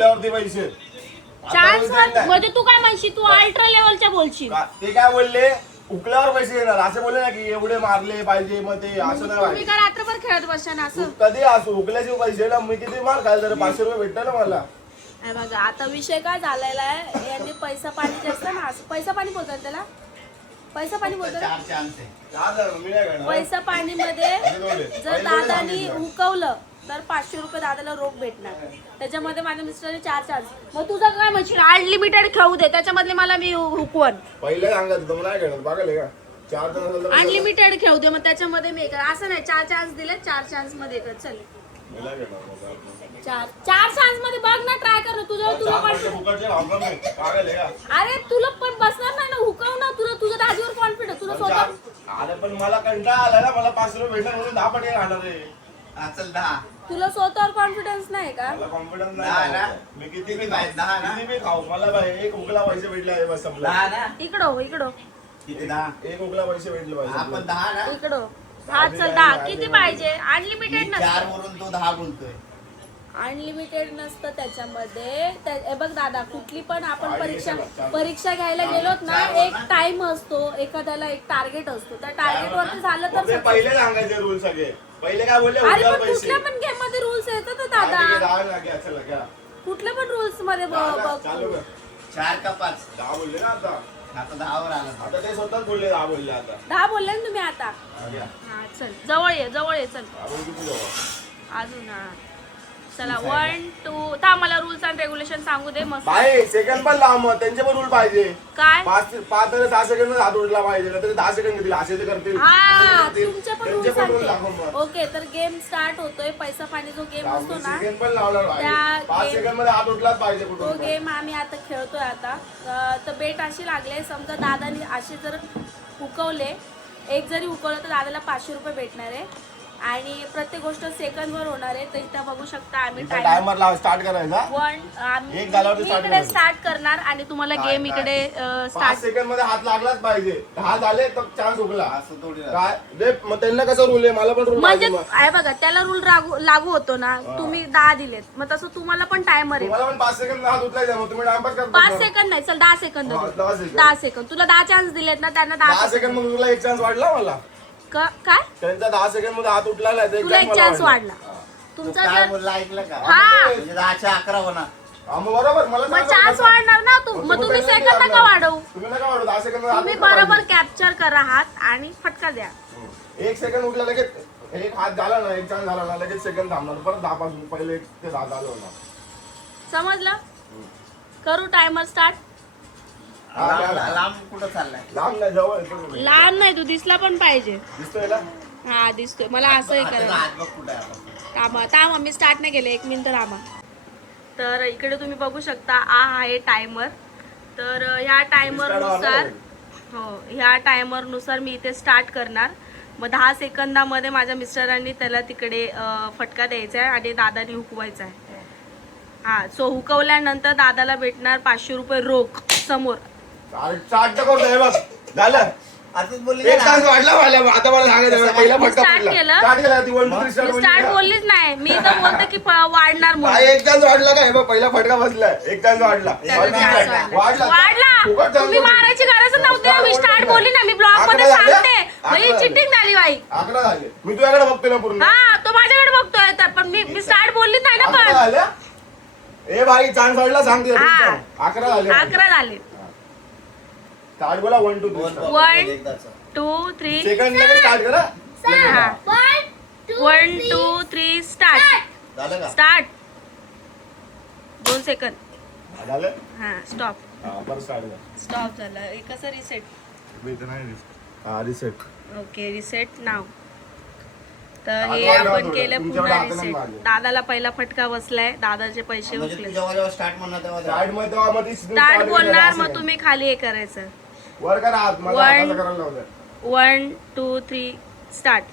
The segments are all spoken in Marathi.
हुकल्यावरती पैसे चान्स म्हणजे तू काय म्हणशील, तू अल्ट्रा लेवलच्या बोलशील. ते काय बोलले हुकल्यावर पैसे येणार असं बोलले ना की एवढे मारले पाहिजे मग ते असं नाही तुम्ही पाहिजे. काय रात्रभर खेळत बसता ना असं. कधी असो हुकल्याचे पैसे ना मी किती मार खायला जरा 500 रुपये भेटतात ना मला. हे बघा आता विषय काय झालेला आहे, यांनी पैसा पाणी जे असतं ना, असं पैसा पाणी बोलतात त्याला, पैसा पाणी बोलतात. मी नाही करणार. पैसा पाणी मध्ये जर दादानी हुकवलं तर 500 रुपये दादाला रोख भेटणार. त्याच्यामध्ये माझ्या मिस्टरने 4 चान्स. मग तुझं काय म्हणशील, अनलिमिटेड खेळू दे त्याच्यामधले मला मी हुकवण. पहिले सांगत तुम्ही नाही करणार बघाले का 4 जण अनलिमिटेड खेळू दे मग त्याच्यामध्ये मी असं नाही 4 चान्स दिले 4 चान्स मध्ये कर. चल मी नाही करणार. 4 चान्स मध्ये बघ ना, ट्राय कर ना तुझं. तुला अरे तुला पण बसणार नाही ना, हुकव ना. तुझं दाजीवर कॉन्फिडन्स तुला स्वतः. अरे पण मला कंटाळा आला ना, मला 500 रुपये भेटणार म्हणून 10 पटे खाणार आहे. चल 10. तुला स्वतःवर कॉन्फिडन्स नाही का? मला कॉन्फिडन्स 10 ना? नाही. मी किती बी 10 ना? किती बी खाऊ मला बाई एक उकला पैसे भेटले आहे बस संपलं. 10 ना? इकडं किती 10? एक उकला पैसे भेटले पाहिजे. आपण 10 ना? इकडं. हा चल 10 किती पाहिजे? अनलिमिटेड 4 नसतं. वरून तो 10 बोलतोय. अनलिमिटेड नसतं त्याच्यामध्ये. हे बघ दादा, कुठली पण आपण परीक्षा घ्यायला गेलोत ना, एक टाइम असतो, एखाद्याला एक टार्गेट असतो. त्या टार्गेट वरती झालं तर ते पहिले सांगायचे रूल सगळे. पहिले काय बोलले अरे उकला पण पैसे. कुठल्या पण गेम मध्ये रूल्स येतात ना दादा. चला घ्या. कुठल्या पण रूल्स मध्ये चालू कर. 4 का 5? 10 बोलले ना आता. आता 10 वर आला. आता ते स्वतःच बोलले 10 बोलले आता. 10 बोलले ना तुम्ही आता. हा, घ्या. हा चल जवळ ये चल. आपण किती जाऊ? अजून हा. चला 1 2 था मला रूल्स अँड रेग्युलेशन सांगू दे मस्त. बाई सेकंड पण लांब त्यांचे पण रूल पाहिजे. काय 5 ते 10 सेकंड हात उडला पाहिजे नाही तर 10 सेकंड घेतील असे ते करतील. हा असे ते करतील. तुमचे पण त्यांचे रूल्स पण रूल सांगते. दाखव मग. ओके तर गेम स्टार्ट होतोय. पैसा पाणी जो गेम असतो ना, सेकंड पण लावला त्या पाहिजे. 5 game- सेकंड मध्ये हात उडलाच पाहिजे तो कुठून पण. गेम आम्ही आता खेळतोय आता. तर बेट अशी लागले, समजा दादानी असे जर हुकवले, एक जरी हुकवलं तर दादाला 500 रुपये भेटणार आहे आणि प्रत्येक गोष्ट सेकंद वर होणार आहे. तर इथं बघू शकता आम्ही टायमर लाव स्टार्ट करायचा. एक झाल्यावरती start इकडे करायचं. स्टार्ट करणार आणि तुम्हाला गेम इकडे 5 स्टार्ट. सेकंड मध्ये हात लागलाच पाहिजे. 10 झाले तर चान्स उगला. असं थोडी राहतं. काय रे मग त्यांना कसं रूल आहे मला पण रूल म्हणजे पाहिजे मग. आहे बघा त्याला रूल लागू होतो ना. तुम्ही 10 दिलेत, मग तसं तुम्हाला पण टायमर आहे. तुम्हाला पण 5 सेकंद हात उचलायचा मग तुम्ही टाइमपास करता. 5 सेकंद नाही, चल 10 सेकंद. हा, 10 सेकंद. 10 सेकंद तुला 10 चान्स दिलेत ना, त्यांना 10 10 सेकंद मग तुला एक चान्स वाढला मला. काय त्यांचा 10 सेकंड मध्ये हात उठला तुला एक चान्स वाढला. तो तुमचा काय जर बोलला ऐकलं का? हा. म्हणजे 10च्या 11 होणार. मग बरोबर मला मग chance चान्स वाढला. वाढणार ना. मग तुम्ही त्यांना सेकंद नाही नका वाढणार. वाढवू. तुम्ही नका वाढू 10 सेकंद मध्ये हात तुम्ही उठला बरोबर पाहिजे. कॅप्चर करा हात आणि फटका द्या. 1 सेकंड उठला लगेच एक हात झाला ना एक चान्स झाला ना लगेच सेकंड थांबणार परत 10 पासून पहिले 1 ते 10 झालं होणार. समजलं? करू टायमर स्टार्ट. लांब कुठं चाललाय? लांब नाही जवळ आहे. लहान नाही तू, दिसला पण पाहिजे. दिसतोय ना. हा दिसतोय मला. असंही हाताचा करा. हात बघ कुठं आहे आता. थांबा मी स्टार्ट नाही केले. 1 मिनिट थांबा. तर इकडे तुम्ही बघू शकता आहे टायमर. तर ह्या टायमर नुसार ह्या टायमर नुसार मी इथे स्टार्ट करणार. मग 10 सेकंदामध्ये माझ्या मिस्टरांनी त्याला तिकडे फटका द्यायचा आहे आणि दादानी हुकवायचा आहे. हा सो हुकवल्यानंतर दादाला भेटणार 500 रुपये रोख समोर. स्टार्ट तर करतोय बघ झालं. असंच बोलली एक ना. चान्स वाढला आता मला सांगायचं पहिला फटका Start पडला. केलं? स्टार्ट केला ती 1 2 3 मी स्टार्ट स्टार्ट बोललीच नाही. मी तर बोलते की वाढणार म्हणून. एक चान्स वाढला काय बघ पहिला फटका बसलाय. एक चान्स वाढला. फुकट chance तुम्ही होती. मारायची गरज नव्हती. मी स्टार्ट बोलली ना. मी ब्लॉग मध्ये 11 झाले? सांगते. 11 ही झाले. चिटिंग झाली बाई. 11 झाले. मी तुझ्याकडे बघतोय ना पूर्ण. हा तो माझ्याकडे बघतोय तर पण मी स्टार्ट बोललीच नाही ना. 11 पण झाल्या? ए भाई चान्स वाढला सांगते. हा. 11 झाले. 11 झाले. स्टार्ट बोला 1 2 बोल, 3 बोल, One. बोल एकदाच. 2 3 सेकंड लगेच स्टार्ट करा. हा 1 2 3 स्टार्ट. झालं का? स्टार्ट. 2 सेकंद. झालं हा स्टॉप. हा परत स्टार्ट करा. स्टॉप झालं. हे कसं रिसेट? हा रिसेट. ओके रिसेट नाव. तर आता हे वाढवा आपण थोडं. केलं तुमच्याकडे पुन्हा हाताने रिसेट. मारले. दादाला पहिला फटका बसलाय. दादाचे पैसे म्हणजे उचले. तू जेव्हा स्टार्ट म्हणणार तेव्हा स्टार्ट मध्ये तेव्हा मध्ये स्टार्ट बोलणार मग तुम्ही खाली हे करायचं. वर करा हात मला One. हाताचं करायला लावलंय. 1 2 3 स्टार्ट.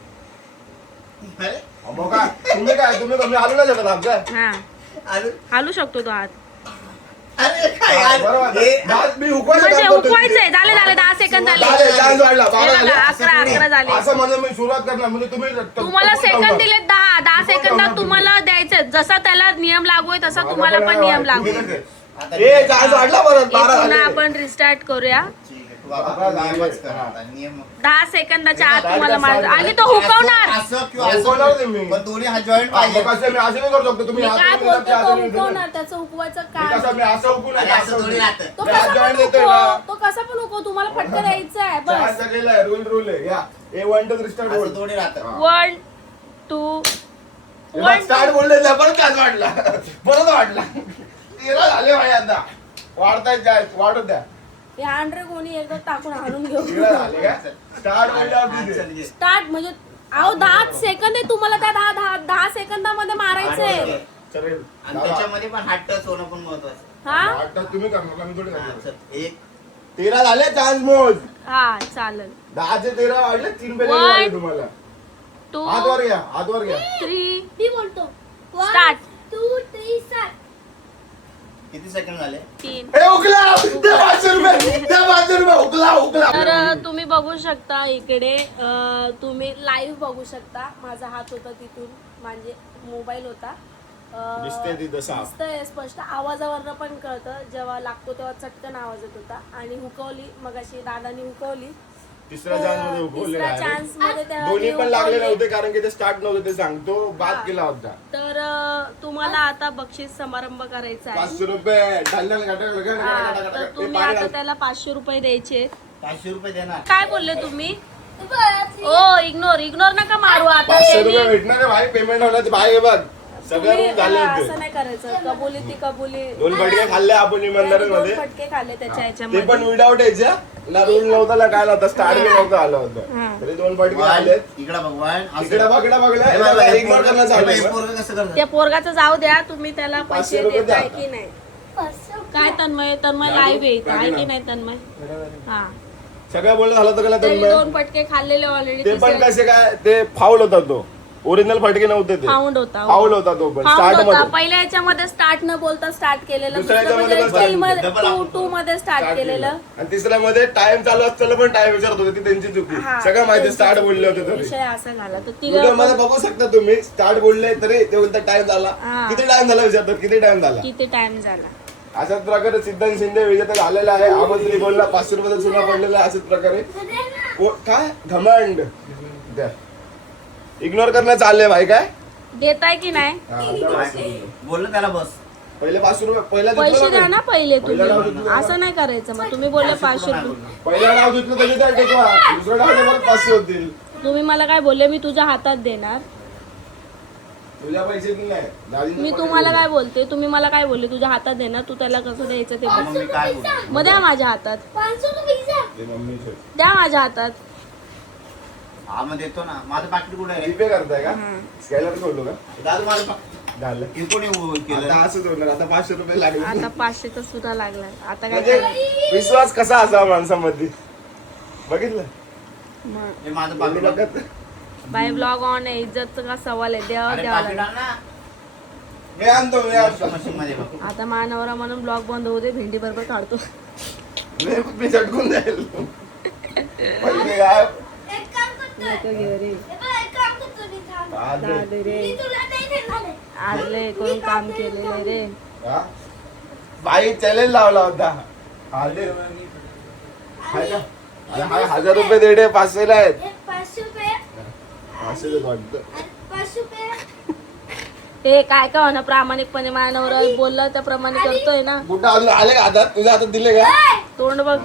अरे, मग काय तुम्ही कमी आलो ना शकत आमचं. हा अरे, हालू शकतो तो हात. अरे काय बरोबर. हे- मी हुकवायचं म्हणजे काम करतोय उकवायचंय. तिथे. झाले 10 सेकंद सेकंद झाले झाले, चान्स वाढला, हे बारा बघा, झाले. 11 झाले असं म्हणजे मी सुरुवात करणार म्हणजे तुम्ही तुम्हाला सेकंद दिले 10 सेकंदात तुम्हाला द्यायचे जसा त्याला नियम लागू आहे तसा तुम्हाला पण नियम लागू आहे. ए चान्स वाढला परत 12 पुन्हा झाले. आपण रिस्टार्ट करूया. ठीक आहे, तू आता नियमच कर आता, नियम 10 सेकंदाच्या आत तुम्हाला मारायचं आणि तो हुकवणार. असं किंवा हुकवणार असं तुम्ही. पण दोन्ही हा जॉईंट पाहिजे. मग कसं मी असं नाही करू शकतो तुम्ही मी हात काय वर बोलतो हात तो वर हुकवणार त्याचं हुकवायचं मी काम. कसं मी असं हुकू आणि नाही असं थोडी राहतं. तो मी कसा हात पण joint देतोय ना. हुकव, तो कसा पण हुकव, तुम्हाला फटका द्यायचा आहे बस. चान्स केलाय रूल आहे या ए 1 2 रिस्टार्ट असं बोल थोडी राहतं. 1 2 1 स्टार्ट बोलले ना परत चान्स वाढला परत वाढला 13 झाले भाई आता वाढतायत काय वाढू द्या हे अंडर कोणी एकदा टाकून आणून घेऊ. 13 झाले का स्टार्ट बोलल्यावर हा, किती? चल ये. स्टार्ट म्हणजे अहो 10 सेकंद आहे तुम्हाला त्या 10 सेकंदामध्ये मारायचंय. चालेल आणि त्याच्यामध्ये पण हात टच होणं पण महत्वाचं. हा आता तुम्ही करणार का? मी थोडी हा, करणार. चल. एक 13 झाले चान्स मोज हा चालेल. 10 चे 13 वाढले 3 पेले One. झाले तुम्हाला 2 हात वर घ्या हात वर घ्या 3 मी बोलतो स्टार्ट. 2 3 7 किती सेकंड झाले? 3. ए उकला दे 500 रुपये दे 500 रुपये उकला उकला तर तुम्ही बघू शकता इकडे तुम्ही लाईव्ह बघू शकता. माझा हात होता तिथून म्हणजे मोबाईल होता. दिसतंय तिथं साफ. दिसतंय स्पष्ट. आवाजावरनं पण कळतं जेव्हा लागतो तेव्हा चटकन आवाज येत होता. आणि हुकवली मगाशी दादानी हुकवली. तिसऱ्या चान्स मध्ये उकवले तिसऱ्या direct. चान्स मध्ये त्या दोन्ही पण लागले हुकवले. नव्हते कारण की ते स्टार्ट नव्हते ते सांगतो बाद हा. केला होता तर तुम्हाला आता बक्षीस समारंभ करायचा आहे. 500 रुपये ढालण्याला हा, तर तुम्ही आता त्याला 500 रुपये द्यायचे. 500 रुपये देणार. काय बोलले तुम्ही? ओ इग्नोर नका मारू आता. 500 रुपये त्यांनी- भेटणार आहे भाई पेमेंट होणार ते भाई हे बघ सगळं तुम्ही, रूम झाले हा, होते असं नाही करायचं. कबुली ती कबुली. दोन फटके खाल्ले आपण इमानदारी दोन मध्ये फटके खाल्ले त्याच्या ते पण ह्याच्यामध्ये. विदाउट यायच्या ना रूल नव्हता ना काय नव्हता स्टार्ट बी नव्हतं आलं होतं हा. तरी दोन फटके वन, आले इकडं बघ वन, असं. इकडे बघ हे बघ, बघलं हे इग्नोर पोरगं- करणं हे चालू बघ, आहे. हे पोरगं कसं करतं? त्या पोरगाचं जाऊ द्या. तुम्ही त्याला 500 पैसे रुपये देताय द्या. की नाही? काय तन्मय लाईव्ह येत आहे की नाही तन्मय? हा सगळं बोलणं झालं तर त्यांनी त्याला 2 फटके खाल्लेले ऑलरेडी. ते पण कसे काय ते फाऊल होता तो ओरिजिनल फटके नव्हते ते फाउंड होता. फाऊल होता तो पण Found स्टार्ट होता. मध्ये पहिल्या याच्यामध्ये स्टार्ट न बोलता स्टार्ट केलेलं. दुसऱ्या दुसरं याच्यामध्ये पण म्हणजे start double आपण 2 मध्ये स्टार्ट केलेलं. आणि तिसऱ्या मध्ये टाइम चालू असताना पण टाइम विचारत होते ती त्यांची चुकी हा, सगळं माहिती त्यांची स्टार्ट बोलले होते चुकी. तरी विषय असा झाला तर व्हिडिओ मध्ये तिला बघू शकता तुम्ही स्टार्ट बोलले तरी ते बोलतात टाइम झाला हा. किती टाइम झाला विचारतात किती टाइम झाला किती टाइम झाला. अशाच प्रकारे सिद्धांत शिंदे विजेता झालेला आहे आमंत्री बोलला 500 रुपयाचा चुना पडलेला आहे. अशाच प्रकारे काय घमंड इग्नोर करणं चाललंय भाई काय देताय की नाही? हा, आता बस. बोललो त्याला बस. पहिले 500 रुपये पहिला पैसे घेतलं द्या ना ना पहिले पहिला नाव तुम्ही. घेतलं. असं नाही करायचं. मग तुम्ही बोलले 500 रुपये. पहिला नाव घेतलं त्याचे त्या टेकवा दुसरं नाव परत 500 होतील तुम्ही मला काय बोलले मी तुझ्या हातात देणार. तुझ्या पैसे की नाही दाजींचे मी पैसे तुम्हाला बोल. काय बोलते तुम्ही मला काय बोलले तुझ्या हातात देणार. तू त्याला कसं द्यायचं ते हा, बघ. मग मी काय बोलू? मग द्या माझ्या हातात. 500 का पिझ्झा ते मम्मीचे द्या माझ्या हातात. हा मग देतो ना. माझं पाकिट कुठे आहे रे? जीपे करताय का स्कॅनर खोललो का दादू माझं पाकिट झालं हे कोणी केलं? आता असंच होणार आता 500 रुपये लागले आता 500 सुद्धा लागलाय. आता काय म्हणजे करायचं? विश्वास कसा असावा माणसामध्ये बघितलं मग हे माझं तुम्ही पाकिट. बघत बाय ब्लॉग ऑन आहे. इज्जतचा का सवाल आहे. द्यावा अरे द्यावा पाकिट लागेल. आण ना. मी आणतो मी आणतो मशीन मध्ये बघ. आता मानवरा म्हणून ब्लॉग बंद होऊ दे. भेंडी बरोबर काढतो. मी झटकून जाईल पहिले काय एक काम करतोय नको घेऊ रे. हे बघ, एक काम करतो मी थांब आले. दादे रे मी तुला नाही देणार आहे. आले कोण काम केलेले रे. हा? बाई चॅलेंज लावला होता आले हाय का? अरे हाय 1000 रुपये देडे 500 ला आहेत एक 500 रुपये 500 देत वाटतं आणि 500 रुपये ते काय का होणार प्रामाणिकपणे मानवरा बोललं त्याप्रमाणे करतोय ना. कुठं अजून आले का हातात तुझ्या हातात दिले का तोंड बघ.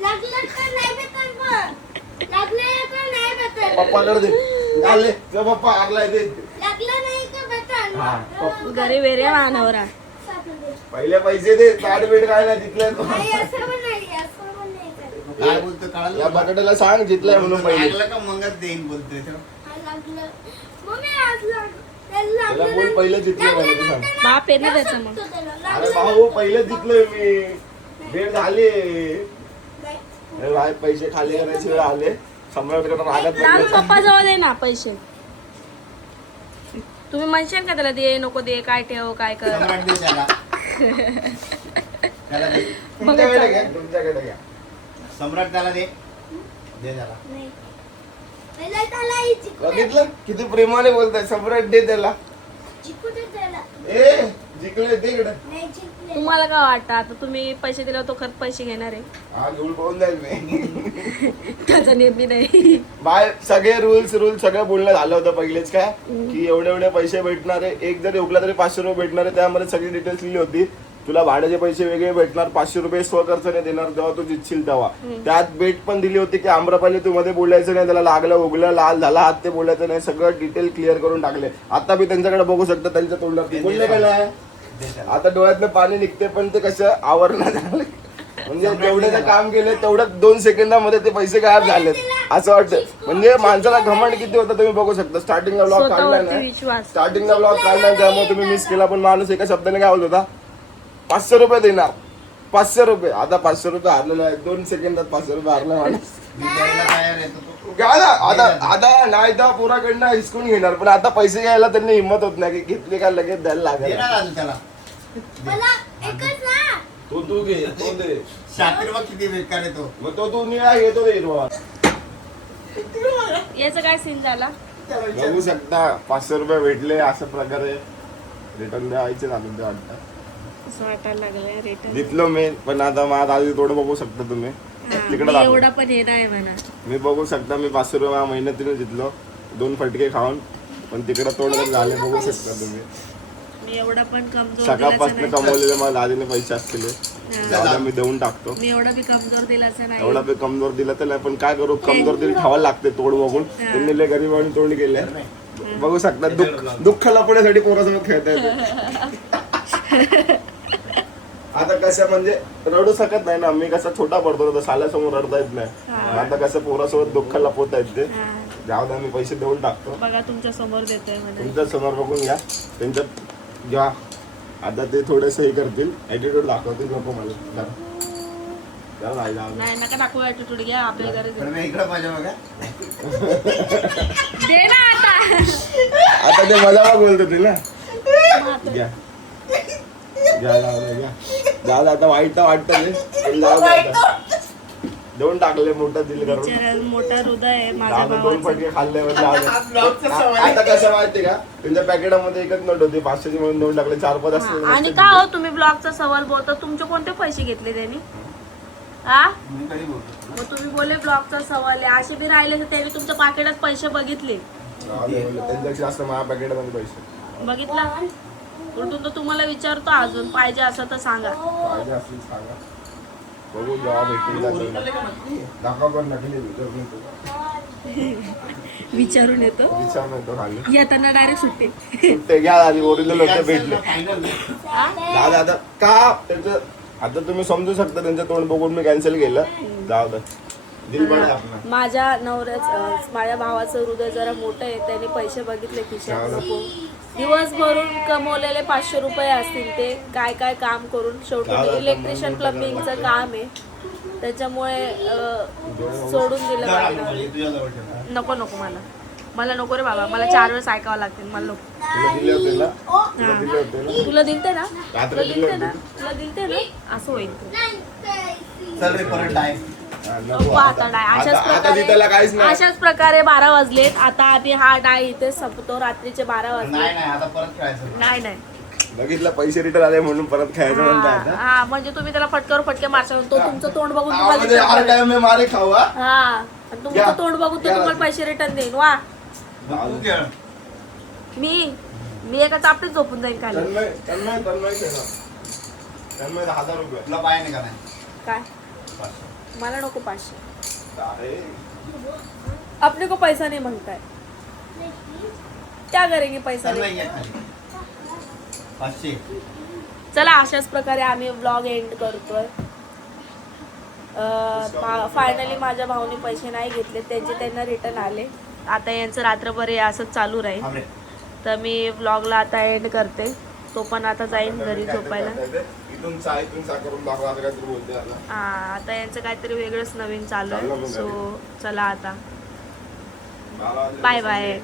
लागलं तर नाही भेटत बघ. लागलं तर नाही भेटत. पप्पाकडे दे आले तुझा पप्पा आरलाय दे लागलं नाही का भेटत. हा, गरीब आहे रे मानवरा. पहिले पैसे दे ताट बीट काय नाही तिथले नाही, असं पण नाही, असं पण नाही करत. काय बोलतो कळालं? या बटाट्याला सांग जितलाय म्हणून पहिले लागलं का मगच देईन बोलतोय तो. हा, लागलं. मम्मी, आज त्याला त्याला लागलं बोल ना- पहिले जितलंय लागलं म्हणून ना सांग त्याला. बाप आहे ना द्या त्याचा मग. सांगतो त्याला. अरे लागलं भाऊ पहिले जितलोय मी भेट झाली नाही. अरे भाई पैसे खाली करायचे वेळ आले सम्राटकडे रागात लाडू बसले. पप्पा जवळ दे ना पैसे. तुम्ही म्हणशाल का त्याला दे नको दे काय ठेव काय कर. सम्राट दे त्याला. त्याला दे. तुमच्याकडे घ्या तुमच्याकडे घ्या सम्राट त्याला दे त्याला. नाही. पहिला त्याला ही चिकू दे. बघितलं किती प्रेमाने बोलताय. सम्राट दे त्याला. चिकू दे त्याला. ए जिंकले ते इकडे. नाही जिंकले. तुम्हाला काय वाटतं आता तुम्ही पैसे दिल्यावर तो खरंच पैसे घेणार आहे? हा घेऊन पाहून जाईल मी. त्याचा नेहमी नाही. बाय सगळे रूल्स सगळं बोलणं झालं होतं पहिलेच काय की एवढे पैसे भेटणार आहे. एक जरी उकला तरी 500 रुपये भेटणार आहे. त्यामध्ये सगळी डिटेल्स लिहिली होती. तुला भाड्याचे पैसे वेगळे भेटणार. 500 रुपये स्वखर्चाने देणार जेव्हा तू जितशील तेव्हा. त्यात भेट पण दिली होती की आम्रपाली तू मध्ये बोलायचं नाही. त्याला लागलं उगलं लाल झाला हात ते बोलायचं नाही. सगळं डिटेल क्लिअर करून टाकले. आता मी त्यांच्याकडे बघू शकतो त्यांच्या तोंडात बोलले का नाही. दे त्याला. आता डोळ्यातनं पाणी निघते पण ते कसं आवरणं झालं. म्हणजे जेवढे काम केले तेवढ्यात 2 सेकंदामध्ये ते पैसे गायब झालेत असं वाटतं. म्हणजे माणसाला घमंड किती होतं तुम्ही बघू शकता. स्टार्टिंगला ब्लॉग काढला स्वतःवरती नाही. विश्वास. स्टार्टिंगला ब्लॉग काढला त्यामुळे तुम्ही मिस केला. पण माणूस एका शब्दाने काय बोलत होता 500 रुपये देणार. 500 रुपये. आता 500 रुपये हारलेला आहे. 2 सेकंदात 500 रुपये हारला माणूस. मी द्यायला तयार आहे तर तू. घ्या ना. आता नाही तर पुराकडनं हिसकून घेणार. पण आता पैसे घ्यायला त्यांनी हिंमत होत नाही की घेतले का लगेच द्यायला लागेल. दे ना राजू त्याला. मला एकच ना. तू घे तो दे. शाकीर बघ किती बेकार आहे तो. मग तो तू निळा घेतो दे हिरवा. याचा काय सीन झाला? बघू शकता 500 रुपये भेटले. अशा प्रकारे रिटर्न द्यायचे झाले ते वाटतं. असं वाटायला लागलं रिटर्न. जितलो मी. पण आता माझा आधी थोडं बघू शकता तुम्ही. तिकडे दाखव. एवढा पण हे नाही म्हणा. मी बघू शकता मी 500 रुपये महिन्यातून जितलो. 2 फटके खाऊन. पण तिकडे थोडं झाले बघू शकता तुम्ही. मी एवढा पण कमजोर सकाळपासून दिलाचा नाही. कमवलेले मला दादीने पैसे असतील. दादा मी देऊन टाकतो. मी एवढा बी कमजोर दिलाचा नाही. एवढा बी कमजोर दिला तर नाही. पण काय करू कमजोर दिल ठेवायला लागते तोड बघून. त्यांनी लय गरीबाने तोंड केले. बघू शकता दुःख लपवण्यासाठी पोरासोबत खेळता येते. आता कसं म्हणजे रडू शकत नाही ना. मी कसं छोटा पडतो तर साल्यासमोर रडता येत नाही. आता कसं पोरासोबत दुःख लपवता येते. हा. जाऊ द्या मी पैसे देऊन टाकतो. बघा तुमच्या समोर देतोय म्हणे. तुमच्या समोर बघून घ्या. त्यांच्यात घ्या. आता ते थोडेसे हे करतील. ऍटिट्यूड दाखवतील नको मला. नाही नका दाखवू ऍटिट्यूड. घ्या आपल्या घरी पण मी इकडे पाहिजे बघा. दे ना आता. आता ते मला बोलत होते ना. घ्या घ्या जाऊ दे. आता वाईट वाटतं ते. जाऊ दे आता. देऊन टाकले मोठं दिल करून. बिचाऱ्याला मोठा हृदय आहे माझ्या 2 भावाचं. फटके खाल्ले म्हणजे आता कसं माहितीये का त्यांच्या पॅकेटामध्ये एकच नोट होती 500ची म्हणून देऊन टाकले. 4-5 असते. आणि का हो तुम्ही ब्लॉगचा सवाल बोलता. तुमचे कोणते पैसे घेतले त्यांनी? हा मी कधी बोलतो. मग तुम्ही बोलले ब्लॉगचा सवाल आहे. असे बी राहिले तर त्यांनी तुमच्या पाकिटात पैसे बघितले. त्यांच्याशी जास्त माझ्या पॅकेटामध्ये पैसे बघितला. उलटून तर तुम्हाला विचारतो अजून पाहिजे असं तर सांगा. पाहिजे असतील सांगा. बघू जेव्हा भेटतील दाखवा. पण नकली विचारून येतो. विचार नव्हतं खाली. येताना डायरेक्ट सुट्टी. सुट्टे घ्या आधी ओरिजिनल होते भेटले. फायनल. दादा आता का त्याचं आता तुम्ही समजू शकता. त्यांचं तोंड बघून मी कॅन्सल केलं. जाऊ दे. दिल बडा आपला. माझ्या नवऱ्याच माझ्या भावाचं हृदय जरा मोठं आहे. त्याने पैसे बघितले खिशात नको. दिवसभरून कमवलेले 500 रुपये असतील ते काय काय काम करून. शेवटी इलेक्ट्रिशियन प्लंबिंगचं काम आहे त्याच्यामुळे सोडून दिलं बाकी. तुझ्या जवळ ठेव. नको मला नको रे बाबा. मला 4 वेळेस ऐकावं लागतील. मला नको. तुला दिले होते ना. तुला दिले होते ना. तुला दिलते ना. रात्री तुला दिलते ना. असं होईल. चल रे परत टाइम. नको आता डाय. आता तिथला काहीच नाही. अशाच प्रकारे 12 वाजलेत. आता आम्ही हा डाय इथे संपतो. रात्रीचे 12 वाजले. नाही आता परत खेळायचं. नाही बघितलं पैसे रिटर्न आले म्हणून परत खेळायचं म्हणताय आता. हा म्हणजे तुम्ही त्याला फटक्यावर फटके मारशाल. तो तुमचं तोंड बघून तुम्हाला म्हणजे return हर करेल. टाइम में मारे खावा. हा आणि तुमचं तोंड बघून तो तुम्हाला पैसे रिटर्न देईन. वा तू खेळ. मी एका चापटीत झोपून जाईन खाली. तन्मय खेळा. तन्मय 1000 रुपये. तुला पाय नाही का नाही. काय 500. मला नको 500. अरे अपने को पैसा नहीं मांगता है. क्या करेंगे पैसा चल नहीं. नाही येत नाही. 500. चला अशाच प्रकारे आम्ही व्लॉग एंड करतोय. फायनली माझ्या भाऊने पैसे नाही घेतले. त्यांना रिटर्न आले. आता यांचं रात्रभर हे असंच चालू राहील. थांब रे. तर मी व्लॉगला आता एंड करते. तो पण आता जाईन घरी झोपायला. इथून करून दाखवा. आता काहीतरी बोलते आता. हा आता यांचं काहीतरी वेगळंच नवीन चालू आहे. सो चला आता मला बाय बाय.